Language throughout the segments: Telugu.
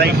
రైట్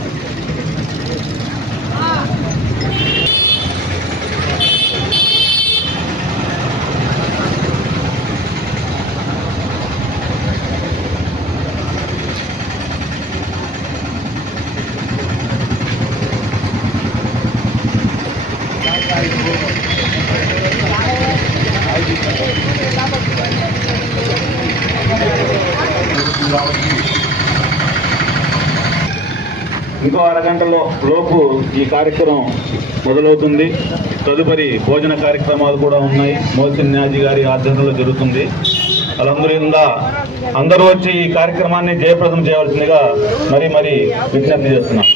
గంటల లోపు ఈ కార్యక్రమం మొదలవుతుంది. తదుపరి భోజన కార్యక్రమాలు కూడా ఉన్నాయి. మోసిన్ న్యాజీ గారి ఆధ్వర్యంలో జరుగుతుంది. అలందరూ అందరూ వచ్చి ఈ కార్యక్రమాన్ని జయప్రదం చేయవలసిందిగా మరి మరి విజ్ఞప్తి చేస్తున్నాం.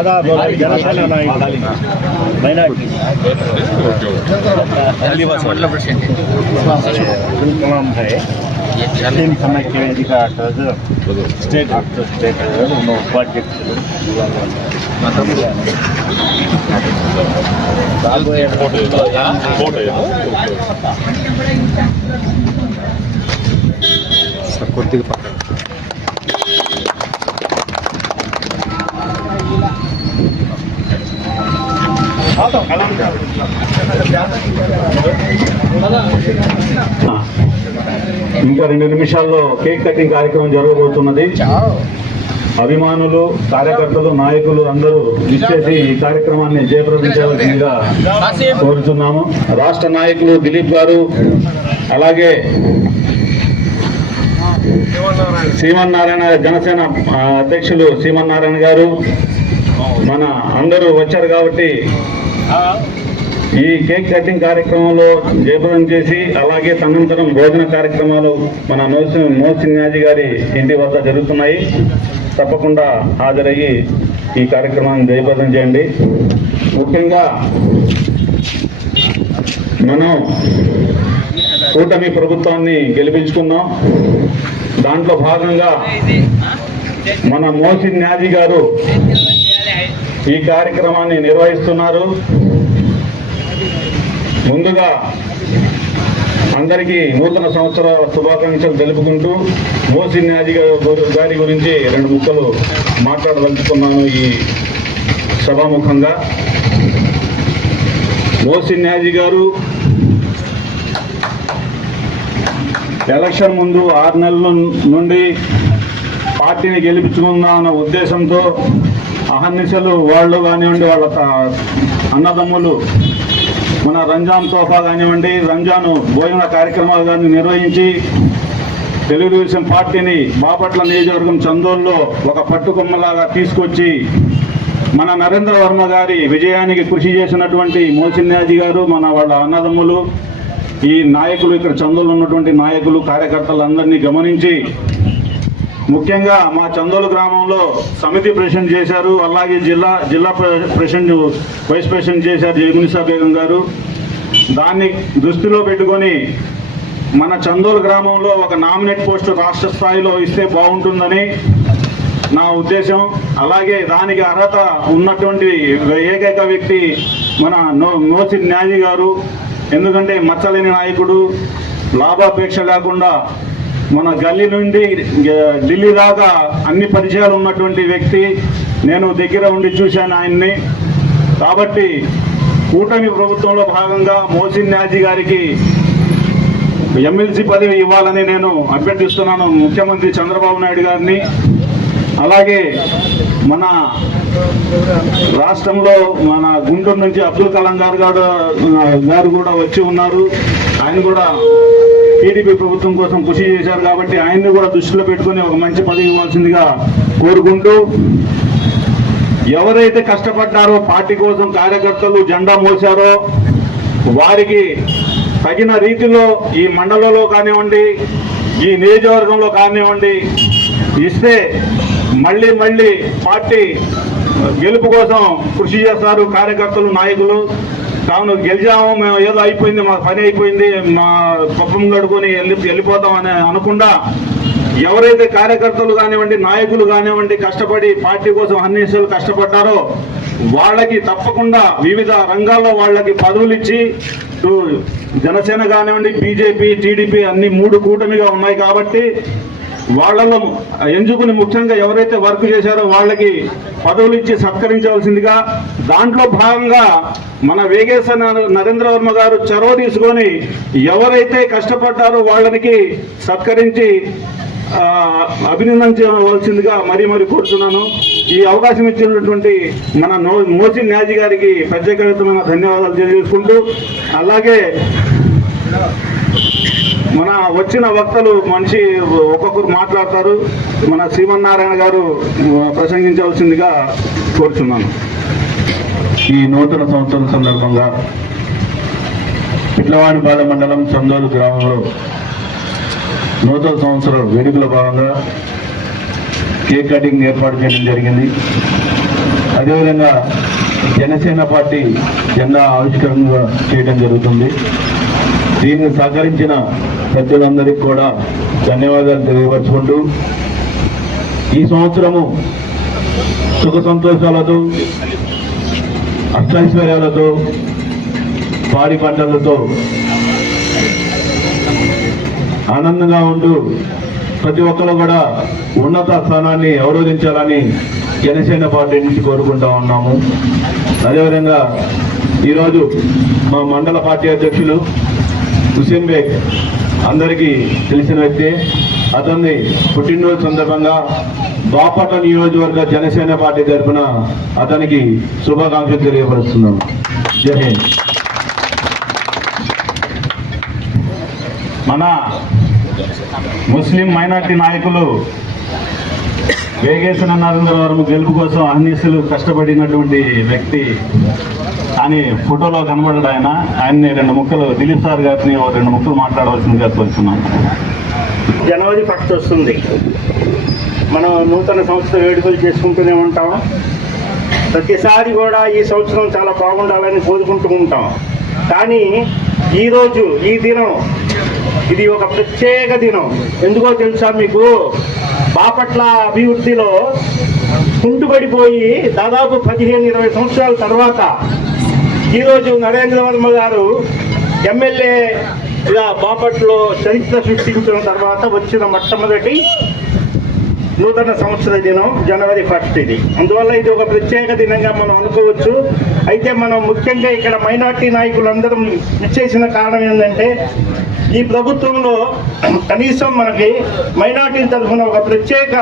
दादा बोला जनसेना नायक మైనార్టీ कलाम है टीम కమిటీ అధికారులు స్టేట్ స్టేట్ ఉపాధ్యక్షులు రాబోయే ఇంకా రెండు నిమిషాల్లో కేక్ కటింగ్ కార్యక్రమం జరగబోతున్నది. అభిమానులు కార్యకర్తలు నాయకులు అందరూ ఇచ్చేసి ఈ కార్యక్రమాన్ని జయప్రదించాల్సిందిగా కోరుతున్నాము రాష్ట్ర నాయకులు దిలీప్ గారు అలాగే శ్రీమన్నారాయణ జనసేన అధ్యక్షులు శ్రీమన్నారాయణ గారు మన అందరూ వచ్చారు కాబట్టి ఈ కేక్ కటింగ్ కార్యక్రమంలో జయప్రదం చేసి అలాగే తనంతరం భోజన కార్యక్రమాలు మన మోసి మోసిన్ గారి ఇంటి వద్ద జరుగుతున్నాయి. తప్పకుండా హాజరయ్యి ఈ కార్యక్రమాన్ని జయప్రదం చేయండి. ముఖ్యంగా మనం కూటమి ప్రభుత్వాన్ని గెలిపించుకున్నాం దాంట్లో భాగంగా మన మోసిన్ న్యాజీ గారు ఈ కార్యక్రమాన్ని నిర్వహిస్తున్నారు. ముందుగా అందరికీ నూతన సంవత్సర శుభాకాంక్షలు తెలుపుకుంటూ మోసిన్ న్యాజీ గారి- గురించి రెండు ముక్కలు మాట్లాడదలుచుకున్నాను ఈ సభాముఖంగా. మోసిన్ న్యాజీ గారు ఎలక్షన్ ముందు ఆరు నెలల నుండి పార్టీని గెలిపించుకుందా అన్న ఉద్దేశంతో అహర్నిశలు వాళ్ళు కానివ్వండి వాళ్ళ అన్నదమ్ములు మన రంజాన్ తోఫా కానివ్వండి రంజాన్ భోజన కార్యక్రమాలు కానీ నిర్వహించి తెలుగుదేశం పార్టీని బాపట్ల నియోజకవర్గం చందోల్లో ఒక పట్టుకొమ్మలాగా తీసుకొచ్చి మన నరేంద్ర వర్మ గారి విజయానికి కృషి చేసినటువంటి మోసిన్యాజీ గారు మన వాళ్ళ అన్నదమ్ములు ఈ నాయకులు ఇక్కడ చందోలు ఉన్నటువంటి నాయకులు కార్యకర్తలు అందరినీ గమనించి ముఖ్యంగా మా చందోలు గ్రామంలో సమితి ప్రెసిడెంట్ చేశారు. అలాగే జిల్లా జిల్లా ప్రెసిడెంట్ వైస్ ప్రెసిడెంట్ చేశారు జయగునిసా బేగం గారు. దాన్ని దృష్టిలో పెట్టుకొని మన చందోలు గ్రామంలో ఒక నామినేట్ పోస్టు రాష్ట్ర స్థాయిలో ఇస్తే బాగుంటుందని నా ఉద్దేశం. అలాగే దానికి అర్హత ఉన్నటువంటి ఏకైక వ్యక్తి మన నో నోసి న్యాజీ గారు. ఎందుకంటే మచ్చలేని నాయకుడు లాభాపేక్ష లేకుండా మన గల్లీ నుండి ఢిల్లీ దాకా అన్ని పరిచయాలు ఉన్నటువంటి వ్యక్తి నేను దగ్గర ఉండి చూశాను ఆయన్ని. కాబట్టి కూటమి ప్రభుత్వంలో భాగంగా మోసిన్ న్యాజీ గారికి ఎమ్మెల్సీ పదవి ఇవ్వాలని నేను అభ్యర్థిస్తున్నాను ముఖ్యమంత్రి చంద్రబాబు నాయుడు గారిని. అలాగే మన రాష్ట్రంలో మన గుంటూరు నుంచి అబ్దుల్ కలాం గారు గారు గారు కూడా వచ్చి ఉన్నారు. ఆయన కూడా టీడీపీ ప్రభుత్వం కోసం కృషి చేశారు కాబట్టి ఆయన్ని కూడా దృష్టిలో పెట్టుకుని ఒక మంచి పదవి ఇవ్వాల్సిందిగా కోరుకుంటూ ఎవరైతే కష్టపడ్డారో పార్టీ కోసం కార్యకర్తలు జెండా మోసారో వారికి తగిన రీతిలో ఈ మండలంలో కానివ్వండి ఈ నియోజకవర్గంలో కానివ్వండి ఇస్తే మళ్ళీ మళ్ళీ పార్టీ గెలుపు కోసం కృషి చేస్తారు కార్యకర్తలు నాయకులు. కావున గెలిచాము మేము ఏదో అయిపోయింది మా పని అయిపోయింది మా పప్పం గడుకొని వెళ్ళి వెళ్ళిపోతాం అని అనకుండా ఎవరైతే కార్యకర్తలు కానివ్వండి నాయకులు కానివ్వండి కష్టపడి పార్టీ కోసం అన్నిసార్లు కష్టపడ్డారో వాళ్ళకి తప్పకుండా వివిధ రంగాల్లో వాళ్ళకి పదవులు ఇచ్చి జనసేన కానివ్వండి బీజేపీ టీడీపీ అన్ని మూడు కూటమిగా ఉన్నాయి కాబట్టి వాళ్ళలో ఎంచుకుని ముఖ్యంగా ఎవరైతే వర్క్ చేశారో వాళ్ళకి పదవులు ఇచ్చి సత్కరించవలసిందిగా దాంట్లో భాగంగా మన వేగేశ నరేంద్ర వర్మ గారు చొరవ తీసుకొని ఎవరైతే కష్టపడ్డారో వాళ్ళకి సత్కరించి అభినందించవలసిందిగా మరీ మరి కోరుతున్నాను ఈ అవకాశం ఇచ్చినటువంటి మన నో మోసి న్యాజీ గారికి ప్రత్యేకమైన ధన్యవాదాలు తెలియజేసుకుంటూ అలాగే మన వచ్చిన వక్తలు మంచి ఒక్కొక్కరు మాట్లాడతారు. మన శ్రీమన్నారాయణ గారు ప్రసంగించవలసిందిగా కోరుతున్నాను ఈ నూతన సంవత్సరం సందర్భంగా పిట్లవాణిపాలెం మండలం చందోలు గ్రామంలో నూతన సంవత్సరం వేడుకల భాగంగా కేక్ కటింగ్ ఏర్పాటు చేయడం జరిగింది. అదేవిధంగా జనసేన పార్టీ జెండా ఆవిష్కరణ చేయడం జరుగుతుంది. దీన్ని సహకరించిన పెద్దలందరికీ కూడా ధన్యవాదాలు తెలియపరుచుకుంటూ ఈ సంవత్సరము సుఖ సంతోషాలతో అష్టైశ్వర్యాలతో పాడి పంటలతో ఆనందంగా ఉంటూ ప్రతి ఒక్కరు కూడా ఉన్నత స్థానాన్ని అవరోధించాలని జనసేన పార్టీ నుంచి కోరుకుంటా ఉన్నాము. అదేవిధంగా ఈరోజు మా మండల పార్టీ అధ్యక్షులు హుసేన్ బేగ్ అందరికీ తెలిసిన వ్యక్తి అతన్ని పుట్టినరోజు సందర్భంగా బాపట్ల నియోజకవర్గ జనసేన పార్టీ తరఫున అతనికి శుభాకాంక్షలు తెలియపరుస్తున్నాం. జై హింద్. మన ముస్లిం మైనార్టీ నాయకులు వేగేశ్వర నరేంద్రవరం గెలుపు కోసం అహర్నిశలు కష్టపడినటువంటి వ్యక్తి అని ఫోటోలో కనబడ్డాడు ఆయన. ఆయన్ని రెండు ముక్కలు దిలీప్ సార్ గారిని ఓ రెండు ముక్కలు మాట్లాడవలసిందిగా కోరుతున్నాను జనవరి ఫస్ట్ వస్తుంది. మనం నూతన సంస్థ వేడుకలు చేసుకుంటూనే ఉంటాం. ప్రతిసారి కూడా ఈ సంవత్సరం చాలా బాగుండాలని కోరుకుంటూ ఉంటాం. కానీ ఈరోజు ఈ దినం ఇది ఒక ప్రత్యేక దినం. ఎందుకో తెలుసా మీకు? బాపట్ల అభివృద్ధిలో కుంటుపడిపోయి దాదాపు పదిహేను ఇరవై సంవత్సరాల తర్వాత ఈరోజు నరేంద్ర వర్మ గారు ఇలా బాపట్లో చరిత్ర సృష్టించిన తర్వాత వచ్చిన మొట్టమొదటి నూతన సంవత్సర దినం జనవరి ఫస్ట్ ఇది. అందువల్ల ఇది ఒక ప్రత్యేక దినంగా మనం అనుకోవచ్చు. అయితే మనం ముఖ్యంగా ఇక్కడ మైనార్టీ నాయకులందరం ఇచ్చేసిన కారణం ఏంటంటే ఈ ప్రభుత్వంలో కనీసం మనకి మైనార్టీల తరఫున ఒక ప్రత్యేక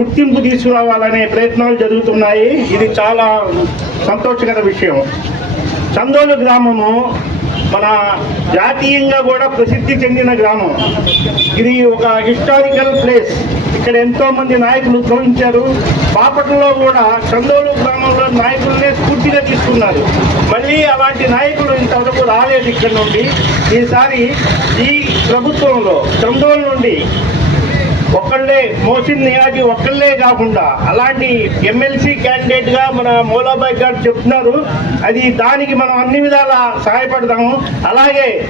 గుర్తింపు తీసుకురావాలనే ప్రయత్నాలు జరుగుతున్నాయి. ఇది చాలా సంతోషకర విషయం. చందోలు గ్రామము మన జాతీయంగా కూడా ప్రసిద్ధి చెందిన గ్రామం. ఇది ఒక హిస్టారికల్ ప్లేస్. ఇక్కడ ఎంతో మంది నాయకులు ఉద్భవించారు బాపట్లలో కూడా చందోలు గ్రామంలో నాయకులనే మంచిగా తీసుకున్నారు. మళ్ళీ అలాంటి నాయకులు ఇంతవరకు రాలేదు ఇక్కడ నుండి. ఈసారి ఈ ప్రభుత్వంలో చందోలు నుండి ఒక్కళ్ళే మోసిన్ నియాజీ ఒక్కళ్ళే కాకుండా అలాంటి ఎమ్మెల్సీ క్యాండిడేట్గా మన మూలాబాయ్ గారు చెప్తున్నారు. అది దానికి మనం అన్ని విధాల సహాయపడతాము. అలాగే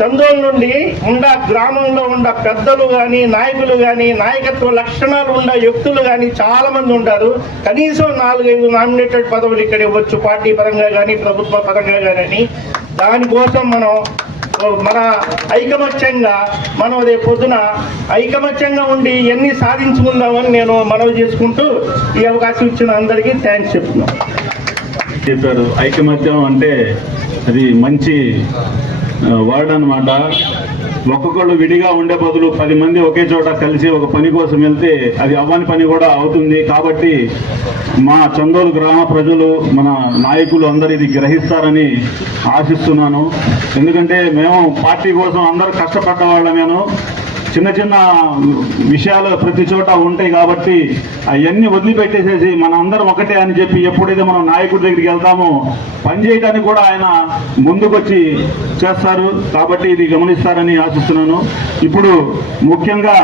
చందోల్ నుండి ఉండ గ్రామంలో ఉండ పెద్దలు కానీ నాయకులు కానీ నాయకత్వ లక్షణాలు ఉన్న వ్యక్తులు కానీ చాలా మంది ఉంటారు. కనీసం నాలుగైదు నామినేటెడ్ పదవులు ఇక్కడ ఇవ్వచ్చు. పార్టీ పరంగా కానీ ప్రభుత్వ పరంగా కానీ దానికోసం మనం మన ఐకమత్యంగా మనం రేపు పొద్దున ఐకమత్యంగా ఉండి ఎన్ని సాధించుకుందామని నేను మనవి చేసుకుంటూ ఈ అవకాశం ఇచ్చిన అందరికీ థ్యాంక్స్ చెప్తున్నాను చెప్పారు. ఐకమత్యం అంటే అది మంచి వర్డ్ అన్నమాట. ఒక్కొక్కళ్ళు విడిగా ఉండే బదులు పది మంది ఒకే చోట కలిసి ఒక పని కోసం వెళ్తే అది అవ్వని పని కూడా అవుతుంది. కాబట్టి మా చందోలు గ్రామ ప్రజలు మన నాయకులు అందరు ఇది గ్రహిస్తారని ఆశిస్తున్నాను. ఎందుకంటే మేము పార్టీ కోసం అందరూ కష్టపడ్డ వాళ్ళమేను. చిన్న చిన్న విషయాలు ప్రతి చోట ఉంటాయి కాబట్టి అవన్నీ వదిలిపెట్టేసేసి మన అందరం ఒకటే అని చెప్పి ఎప్పుడైతే మనం నాయకుడి దగ్గరికి వెళ్తామో పనిచేయడానికి కూడా ఆయన ముందుకొచ్చి చేస్తారు. కాబట్టి ఇది గమనిస్తారని ఆశిస్తున్నాను. ఇప్పుడు ముఖ్యంగా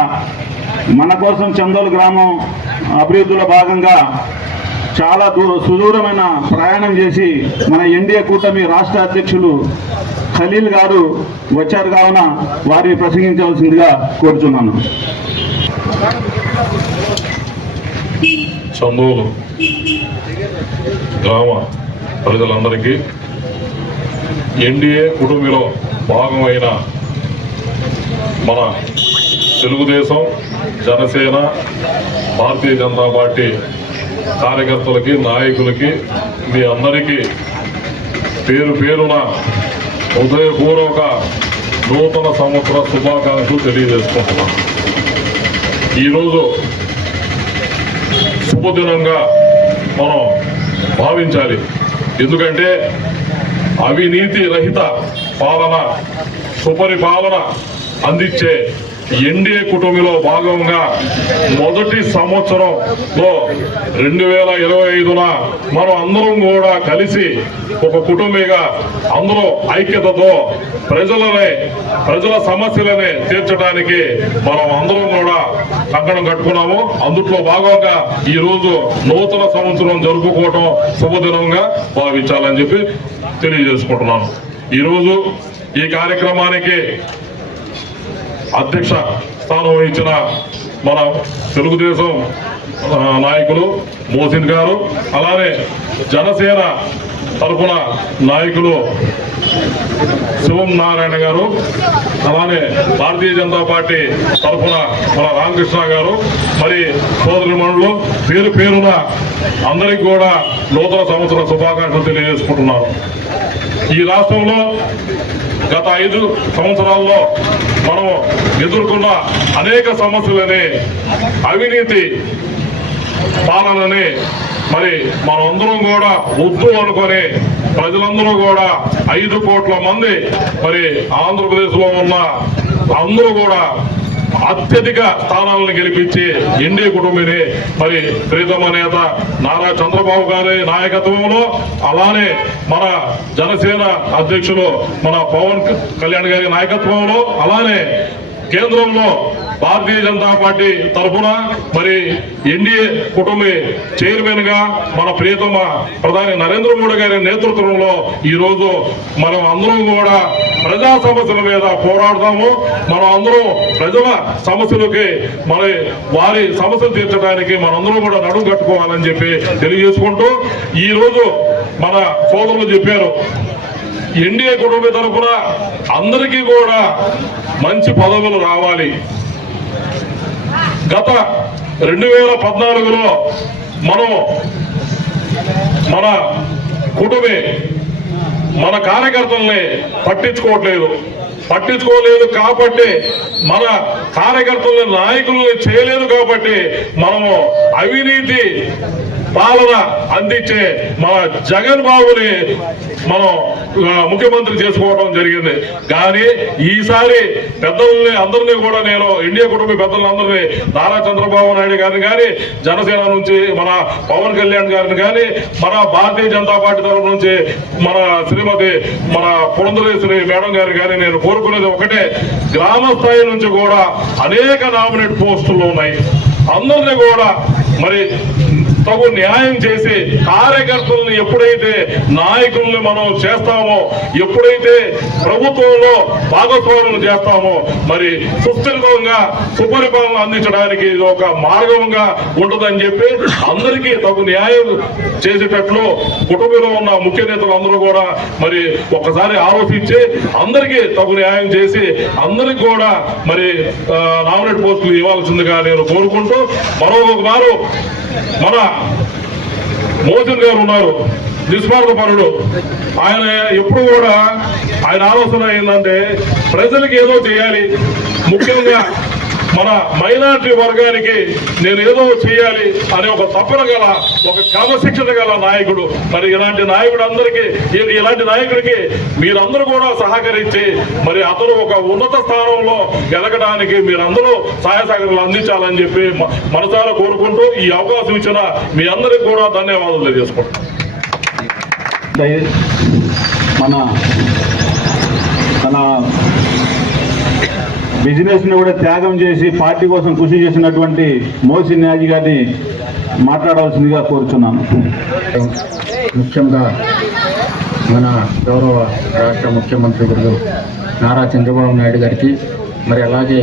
మన కోసం చందోలు గ్రామం అభివృద్ధిలో భాగంగా చాలా దూర సుదూరమైన ప్రయాణం చేసి మన ఎన్డీఏ కూటమి రాష్ట్ర అధ్యక్షులు ఖలీల్ గారు వచ్చారు కావున వారిని ప్రసంగించవలసిందిగా కోరుచున్నాను. చందోలు గ్రామ ప్రజలందరికీ ఎన్డీఏ కుటుంబంలో భాగమైన మన తెలుగుదేశం జనసేన భారతీయ జనతా పార్టీ కార్యకర్తలకి నాయకులకి మీ అందరికీ పేరు పేరున హృదయపూర్వక నూతన సంవత్సర శుభాకాంక్షలు తెలియజేసుకుంటున్నాను ఈరోజు శుభదినంగా మనం భావించాలి. ఎందుకంటే అవినీతి రహిత పాలన సుపరిపాలన అందించే ఎన్డీఏ కుటుంబంలో భాగంగా మొదటి సంవత్సరంలో రెండు వేల ఇరవై ఐదున మనం అందరం కూడా కలిసి ఒక కుటుంబీగా అందరూ ఐక్యతతో ప్రజలనే ప్రజల సమస్యలని తీర్చడానికి మనం అందరం కూడా కంకణం కట్టుకున్నాము. అందుట్లో భాగంగా ఈ రోజు నూతన సంవత్సరం జరుపుకోవటం శుభదినంగా భావించాలని చెప్పి తెలియజేసుకుంటున్నాను. ఈరోజు ఈ కార్యక్రమానికి అధ్యక్ష స్థానం వహించిన మన తెలుగుదేశం నాయకులు మోసిన్ గారు అలానే జనసేన తరఫున నాయకులు శివం నారాయణ గారు అలానే భారతీయ జనతా పార్టీ తరఫున మన రామకృష్ణ గారు మరి సోదరి మనులు పేరు పేరున అందరికి కూడా నూతన సంవత్సర శుభాకాంక్షలు తెలియజేసుకుంటున్నారు. ఈ రాష్ట్రంలో గత ఐదు సంవత్సరాల్లో మనం ఎదుర్కొన్న అనేక సమస్యలని అవినీతి పాలనని మరి మనమందరం కూడా వద్దు అనుకొని ప్రజలందరూ కూడా ఐదు కోట్ల మంది మరి ఆంధ్రప్రదేశ్లో ఉన్న అందరూ కూడా అత్యధిక స్థానాలను గెలిపించి ఎన్డీ కుటుంబిని మరి ప్రీతమ నేత నారా చంద్రబాబు గారి నాయకత్వంలో అలానే మన జనసేన అధ్యక్షులు మన పవన్ కళ్యాణ్ గారి నాయకత్వంలో అలానే కేంద్రంలో భారతీయ జనతా పార్టీ తరఫున మరి ఎన్డీఏ కుటుంబ చైర్మన్గా మన ప్రియతమ ప్రధాని నరేంద్ర మోడీ గారి నేతృత్వంలో ఈరోజు మనం అందరం కూడా ప్రజా సమస్యల మీద పోరాడతాము. మనం అందరం ప్రజల సమస్యలకి మరి వారి సమస్యలు తీర్చడానికి మనందరం కూడా నడుము కట్టుకోవాలని చెప్పి తెలియజేసుకుంటూ ఈరోజు మన సోదరులు చెప్పారు. ఎన్డీఏ కుటుంబ తరఫున అందరికీ కూడా మంచి పదవులు రావాలి. గత రెండు వేల పద్నాలుగులో మనం మన కుటుంబే మన కార్యకర్తల్ని పట్టించుకోవట్లేదు. పట్టించుకోలేదు కాబట్టి మన కార్యకర్తల్ని నాయకుల్ని చేయలేదు కాబట్టి మనము అవినీతి పాలన అందించే మన జగన్ బాబుని మనం ముఖ్యమంత్రి చేసుకోవడం జరిగింది. కానీ ఈసారి పెద్దల్ని అందరినీ కూడా నేను ఇండియా కుటుంబ పెద్దలందరినీ నారా చంద్రబాబు నాయుడు గారిని కానీ జనసేన నుంచి మన పవన్ కళ్యాణ్ గారిని కానీ మన భారతీయ జనతా పార్టీ తరఫు నుంచి మన శ్రీమతి మన పురంధరేశ్వరి మేడం గారిని కానీ నేను కోరుకునేది ఒకటే గ్రామ స్థాయి నుంచి కూడా అనేక నామినేట్ పోస్టులు ఉన్నాయి. అందరినీ కూడా మరి తగు న్యాయం చేసి కార్యకర్తలను ఎప్పుడైతే నాయకుల్ని మనం చేస్తామో ఎప్పుడైతే ప్రభుత్వంలో భాగస్వాములు చేస్తామో మరి సుస్థిరంగా సుపరిపాలన అందించడానికి ఇది ఒక మార్గంగా ఉంటుందని చెప్పి అందరికీ తగు న్యాయం చేసేటట్లు కుటుంబంలో ఉన్న ముఖ్య నేతలు అందరూ కూడా మరి ఒకసారి ఆలోచించి అందరికీ తగు న్యాయం చేసి అందరికి కూడా మరి నామినేట్ పోస్టులు ఇవ్వాల్సిందిగా నేను కోరుకుంటూ మరొక మారు మన మోదన్ గారు ఉన్నారు. నిస్వార్థపరుడు ఆయన ఎప్పుడు కూడా ఆయన ఆలోచన ఏంటంటే ప్రజలకు ఏదో చేయాలి. ముఖ్యంగా మన మైనార్టీ వర్గానికి నేను ఏదో చేయాలి అనే ఒక తపన గల ఒక క్రమశిక్షణ గల నాయకుడు. మరి ఇలాంటి నాయకుడు అందరికీ ఇలాంటి నాయకుడికి మీరందరూ కూడా సహకరించి మరి అతను ఒక ఉన్నత స్థానంలో ఎదగడానికి మీరందరూ సహాయ సహకారాలు అందించాలని చెప్పి మనసారా కోరుకుంటూ ఈ అవకాశం ఇచ్చిన మీ అందరికి కూడా ధన్యవాదాలు తెలియజేసుకుంటాం మన తన బిజినెస్ని కూడా త్యాగం చేసి పార్టీ కోసం కృషి చేసినటువంటి మోసి న్యాజీ గారిని మాట్లాడవలసిందిగా కోరుతున్నాను ముఖ్యంగా మన గౌరవ రాష్ట్ర ముఖ్యమంత్రి గురు నారా చంద్రబాబు నాయుడు గారికి మరి అలాగే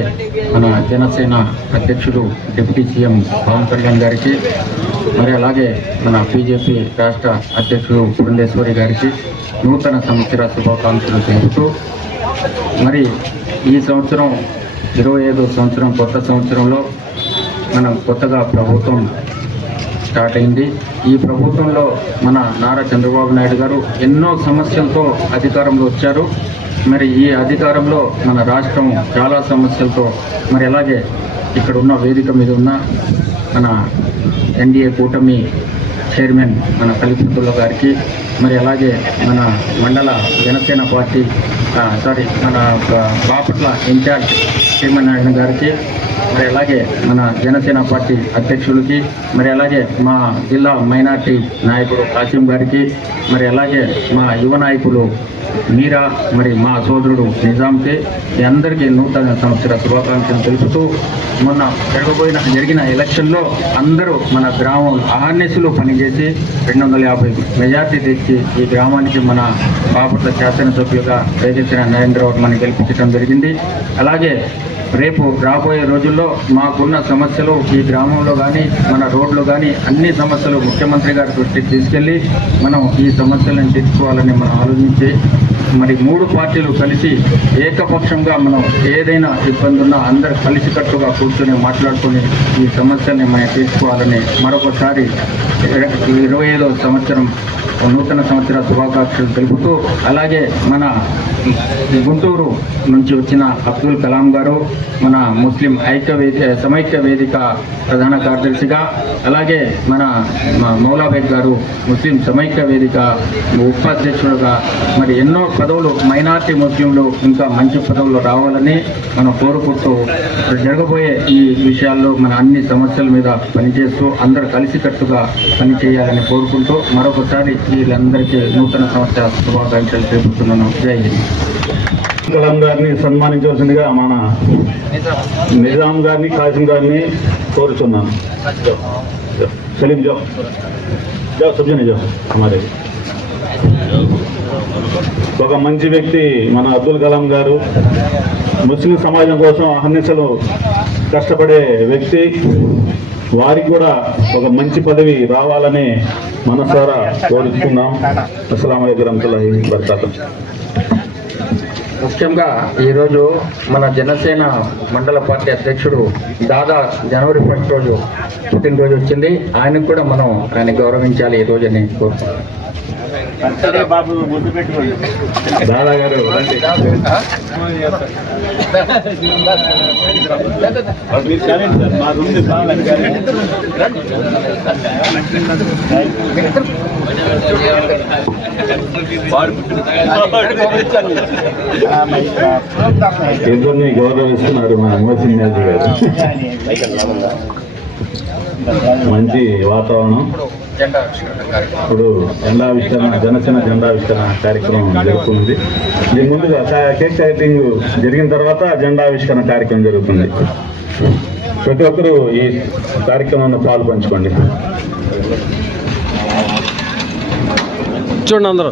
మన జనసేన అధ్యక్షుడు డిప్యూటీ సీఎం పవన్ కళ్యాణ్ గారికి మరి అలాగే మన బీజేపీ రాష్ట్ర అధ్యక్షుడు పురంధేశ్వరి గారికి నూతన సంవత్సర శుభాకాంక్షలు తెలుపుతూ మరి ఈ సంవత్సరం ఇరవై ఐదో సంవత్సరం కొత్త సంవత్సరంలో మనం కొత్తగా ప్రభుత్వం స్టార్ట్ అయింది. ఈ ప్రభుత్వంలో మన నారా చంద్రబాబు నాయుడు గారు ఎన్నో సమస్యలతో అధికారంలో వచ్చారు. మరి ఈ అధికారంలో మన రాష్ట్రం చాలా సమస్యలతో మరి అలాగే ఇక్కడ ఉన్న వేదిక మీద ఉన్న మన ఎన్డీఏ కూటమి చైర్మన్ మన కలిసిపుల్ల గారికి మరి అలాగే మన మండల జనసేన పార్టీ సారీ మన బాపట్ల ఇన్ఛార్జ్ శ్రీమన్నారాయణ గారికి మరి అలాగే మన జనసేన పార్టీ అధ్యక్షులకి మరి అలాగే మా జిల్లా మైనార్టీ నాయకుడు కాసిం గారికి మరి అలాగే మా యువ నాయకులు మీరా మరి మా సోదరుడు నిజాంకి అందరికీ నూతన సంవత్సర శుభాకాంక్షలు తెలుపుతూ మొన్న జరగబోయిన జరిగిన ఎలక్షన్లో అందరూ మన గ్రామం అహర్నిశలు పనిచేసి రెండు వందల యాభై మెజార్టీ తెచ్చి ఈ గ్రామానికి మన బాపట్ల శాసనసభ్యులుగా వేగెత్తిన నరేంద్ర వర్మని గెలిపించడం జరిగింది. అలాగే రేపు రాబోయే రోజుల్లో మాకున్న సమస్యలు ఈ గ్రామంలో కానీ మన రోడ్లు కానీ అన్ని సమస్యలు ముఖ్యమంత్రి గారి దృష్టికి తీసుకెళ్ళి మనం ఈ సమస్యలను తీర్చుకోవాలని మనం ఆలోచించి మరి మూడు పార్టీలు కలిసి ఏకపక్షంగా మనం ఏదైనా ఇబ్బంది ఉన్నా అందరు కలిసికట్టుగా కూర్చొని మాట్లాడుకొని ఈ సమస్యల్ని మనం తీర్చుకోవాలని మరొకసారి ఇరవై ఐదో సంవత్సరం నూతన సంవత్సర శుభాకాంక్షలు తెలుపుతూ అలాగే మన గుంటూరు నుంచి వచ్చిన అబ్దుల్ కలాం గారు మన ముస్లిం ఐక్య వేదిక సమైక్య వేదిక ప్రధాన కార్యదర్శిగా అలాగే మన మౌలాబేగ్ గారు ముస్లిం సమైక్య వేదిక ఉపాధ్యక్షుడుగా మరి ఎన్నో పదవులు మైనార్టీ ముస్లింలు ఇంకా మంచి పదవులు రావాలని మనం కోరుకుంటూ జరగబోయే ఈ విషయాల్లో మన అన్ని సమస్యల మీద పనిచేస్తూ అందరూ కలిసికట్టుగా పనిచేయాలని కోరుకుంటూ మరొకసారి వీళ్ళందరికీ నూతన సంవత్సర శుభాకాంక్షలు తెలుపుతున్నాను. జై హింద్. కలాం గారిని సన్మానించవలసిందిగా మన నిజాం గారిని కాసిం గారిని కోరుచున్నాను. సలీం జో జో సబ్జనే జో హమారే ఒక మంచి వ్యక్తి మన అబ్దుల్ కలాం గారు. ముస్లిం సమాజం కోసం అహర్నిశలు కష్టపడే వ్యక్తి. వారికి కూడా ఒక మంచి పదవి రావాలని మనసారా కోరుతున్నాం అస్సలం అయికు రహమతుల్లాహి ముఖ్యంగా ఈరోజు మన జనసేన మండల పార్టీ అధ్యక్షుడు దాదా జనవరి ఫస్ట్ రోజు పుట్టినరోజు వచ్చింది. ఆయనకు కూడా మనం ఆయన గౌరవించాలి ఈ రోజుని కోరుకుంటున్నాం. బాబు ముద్దు పెట్టుకోండి. దాదా గారు రండి ఇద్దరిని గౌరవిస్తున్నారు మన మోసిన్ గారు. మంచి వాతావరణం. జెండా ఆవిష్కరణ కార్యక్రమం. ఇప్పుడు జెండావిష్కరణ జనసేన జెండావిష్కరణ కార్యక్రమం జరుగుతుంది. దీని ముందుగా కేక్ కటింగ్ జరిగిన తర్వాత జెండావిష్కరణ కార్యక్రమం జరుగుతుంది. ప్రతి ఒక్కరూ ఈ కార్యక్రమంలో పాలు పంచుకోండి చూడండి అందరూ.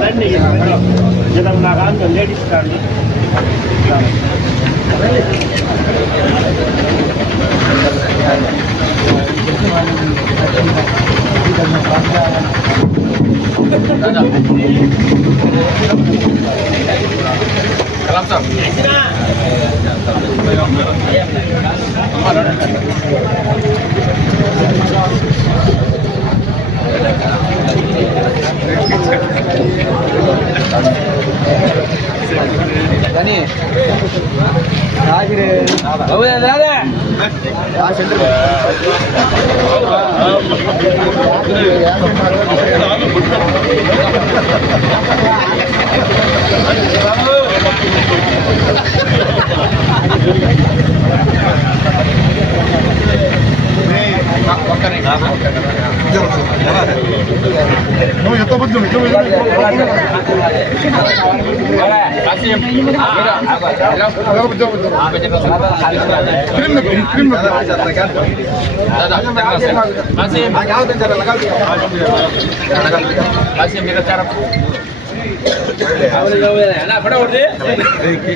రండి జనం నా కాదు లేడీస్ కాండి ಆಗಿದೆ ಹೌದಾ ಅದೇ ಆ ಸೆಂಟರ್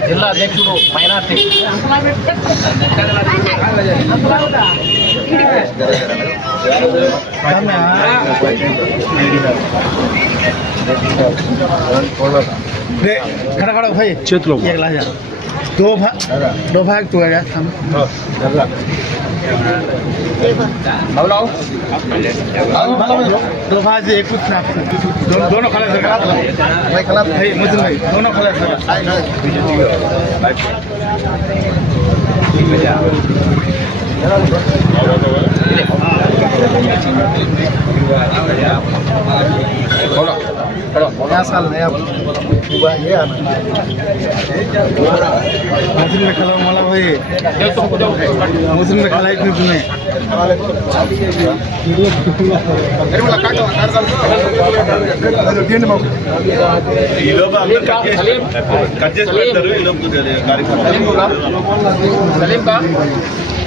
జిల్లా అధ్యక్షుడు మైనార్టీ खड़ा खड़ा भाई चेत लोग एक लाजा दो भाग दो भाग तू आ जा हम दो भाग एक कुछ ना दोनों खड़ा सका भाई खड़ा भाई मुझे नहीं दोनों खड़ा सका लगा नया साल नया हुआ ये आना मुस्लिम में खला माला भाई मुस्लिम में खला इतनी तुम्हें సలీం కా సలీం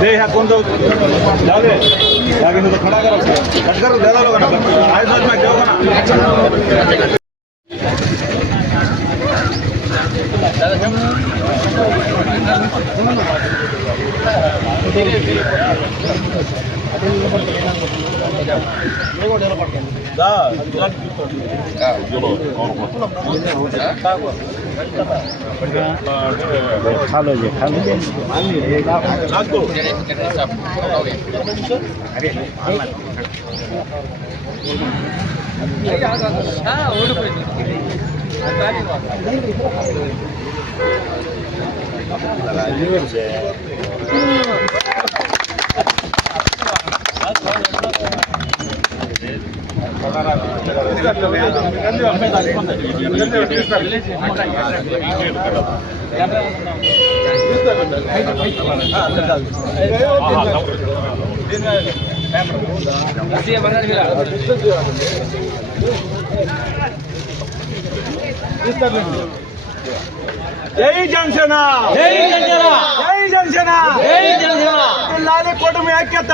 ದೇಹ ಹಾಕೊಂಡು ಯಾವುದೇ? ಯಾವ್ದು ಕಡಗರ ಕಡ್ಗರ ದೇವರೋಗಣ ಆಯುಧ ದೇವಗಣ Thank you. খালো যে খালো ఓడిపోయింది జై జనసేన. జై జనసేన. జై జనసేన జై జనసేన లాలి కూటమి ఐక్యత.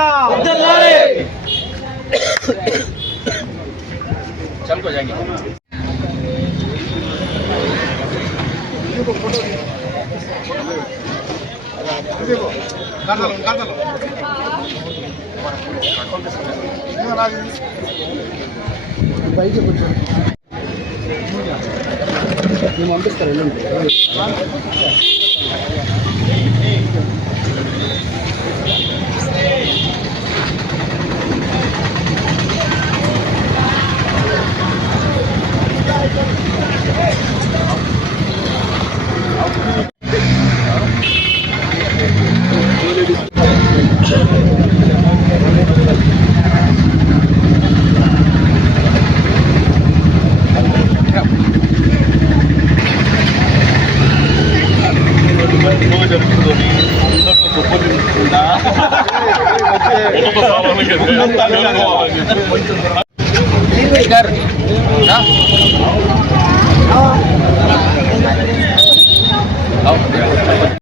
हो जाएंगे। పంపిస్తారు వెళ్ళండి Thank you.